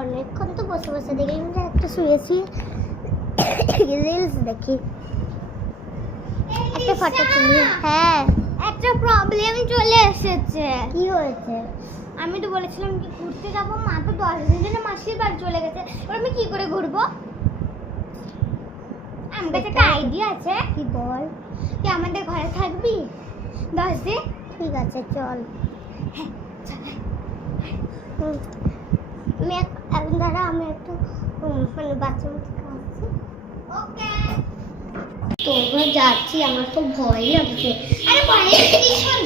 অনেকক্ষণ তো বসে বসে দেখলাম যে একটা শুয়েছি রিলস দেখি একটা ফটো তুলি। হ্যাঁ একটা প্রবলেম চলে এসেছে। কি হয়েছে? আমি তো বলেছিলাম কি ঘুরতে যাবো, মা তো 10 দিন জন্য মাসির বাড়ি চলে গেছে। এবার আমি কি করে ঘুরবো? আমার কাছে একটা আইডিয়া আছে। কি বল? তুই আমাদের ঘরে থাকবি 10 দিন? ঠিক আছে চল। হ্যাঁ চল। আমি এখন দাঁড়া, আমি একটু মানে বাথরুম থেকে আসছি। ওকে। তোমরা যাচ্ছি, আমার তো ভয় লাগছে। আরে ভয় লাগছে শোন,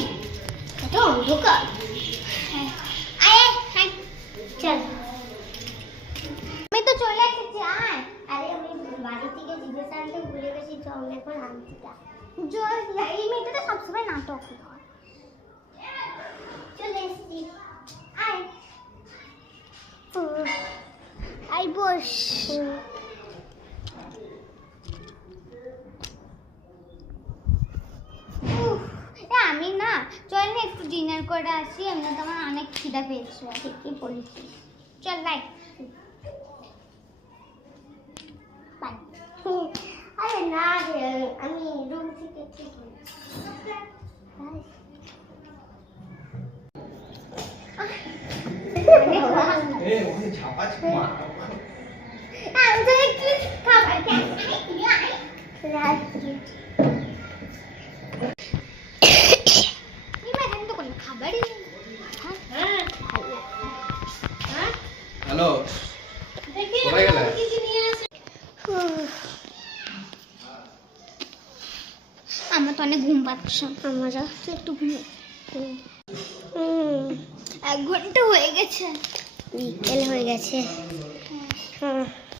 এত অন্ধকার। আয় আয় চল। আমি তো চলে এসেছি, আয়। আরে আমি বাড়ি থেকে জিজ্ঞেস আনতে ভুলে গেছি, তো আমি এখন আনছি তা। এই মেয়েটা তো সবসময় নাটক করে। চলে এসছি। আয় আই বস। আমি না চল না একটু ডিনার করে আসি, এমনি তো আমার অনেক খিদা পেয়েছে। ঠিকই বলেছিস। চল বাই। আরে না রে, আমি রুম থেকে ঠিক আমি তো একটু খাবার খাই। তো কোনো খাবারই নেই। হ্যাঁ ভালো। হ্যালো, কোথায় গেলে? আমার তো অনেক ঘুম পাচ্ছে। আমরা তুই একটু ঘুমো। 1 ঘন্টা হয়ে গেছে। বিকেল হয়ে গেছে।